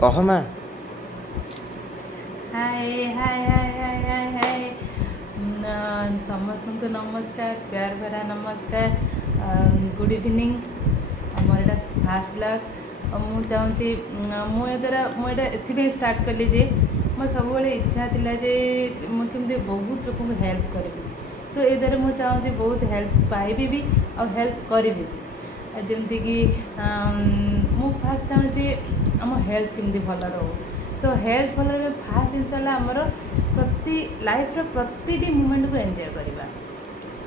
कह माँ। हाय हाय हाय हाय हाय हाय समस्त को नमस्कार, प्यार भरा नमस्कार, गुड इवनिंग। मोर एटा फास्ट ब्लॉग मुझे चाहूँगी मुझे स्टार्ट कली जे मो सब इच्छा थिला जे मुझे बहुत लोक हेल्प करी। तो ये द्वारा मुझे चाहूँगी बहुत हेल्प पाइबी भी और हेल्प करी भी। जमती कि मु फास्ट चाहूँगी आम हेल्थ केमती भल रो। तो हेल्थ भल फास्ट जिनस आमर प्रति लाइफ प्रति मोमेंट को एंजॉय करवा।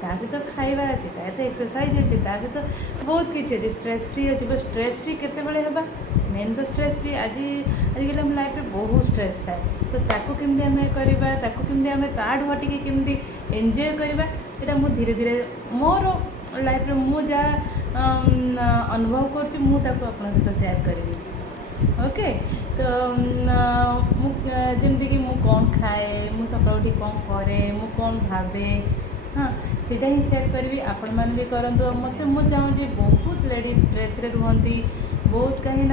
ता सहित खाइबा अच्छे, ता सहित एक्सरसाइज अच्छे, ता सहित बहुत किसी अच्छे, स्ट्रेस फ्री अच्छे। बस स्ट्रेस फ्री केते हवा मेन तो स्ट्रेस फ्री आजिकल आम लाइफ में बहुत स्ट्रेस थाए। तो ताको केमती आम करवा, ताको केमती आम ताठू हटिके केमती एंजॉय करवा, यहाँ मुझे धीरे धीरे मोर लाइफ में मु जा अनुभव कर सहित सेयार करी। ओके। तो जमती कि मु कौन खाए, मु सकाळ उठी कौन करे, मु कौन भावे, हाँ सीटा ही सेयार करी। आपण मैंने भी करूँ मत मुझे चाहूँगी बहुत लेडीज स्ट्रेस रे रुहती बहुत, कहीं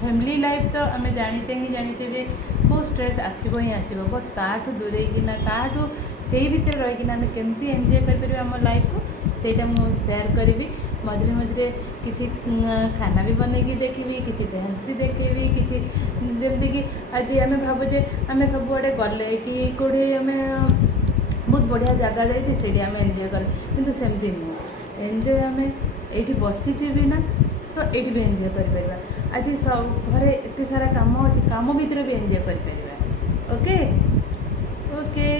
फैमिली लाइफ तो आम जाचे जे बहुत स्ट्रेस आसो ही आसो। बट ताठू दूरे ताठू से भितर रहीकिना आम केमती एंजॉय कर आम लाइफ को सेटा मु सेयार करी। मझे मझे किसी खाना भी बनईकी देखी, किसी डांस भी देखेबी, किसी जमती कि आज आम भावुचे आम सब आड़े गले कि कौटे आम बहुत बढ़िया जगह जाइए आम एंजॉय कर, किंतु सेमती नुह। एंजॉय आम ये बसीचे भी ना तो ये भी एंजॉय कर। आज सब घरे एत सारा काम अच्छे, काम भितर भी एंजॉय कर। Okay okay.